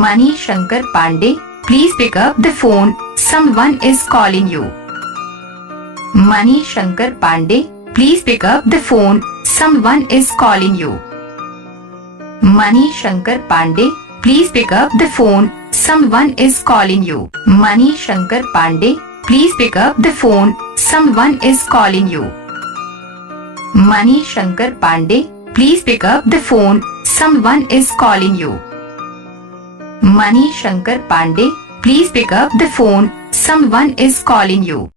Manishankar Pandey, please pick up the phone. Someone is calling you. Manishankar Pandey, please pick up the phone. Someone is calling you. Manishankar Pandey, please pick up the phone. Someone is calling you. Manishankar Pandey, please pick up the phone. Someone is calling you. Manishankar Pandey, please pick up the phone. Someone is calling you. Manishankar Pandey, please pick up the phone. Someone is calling you.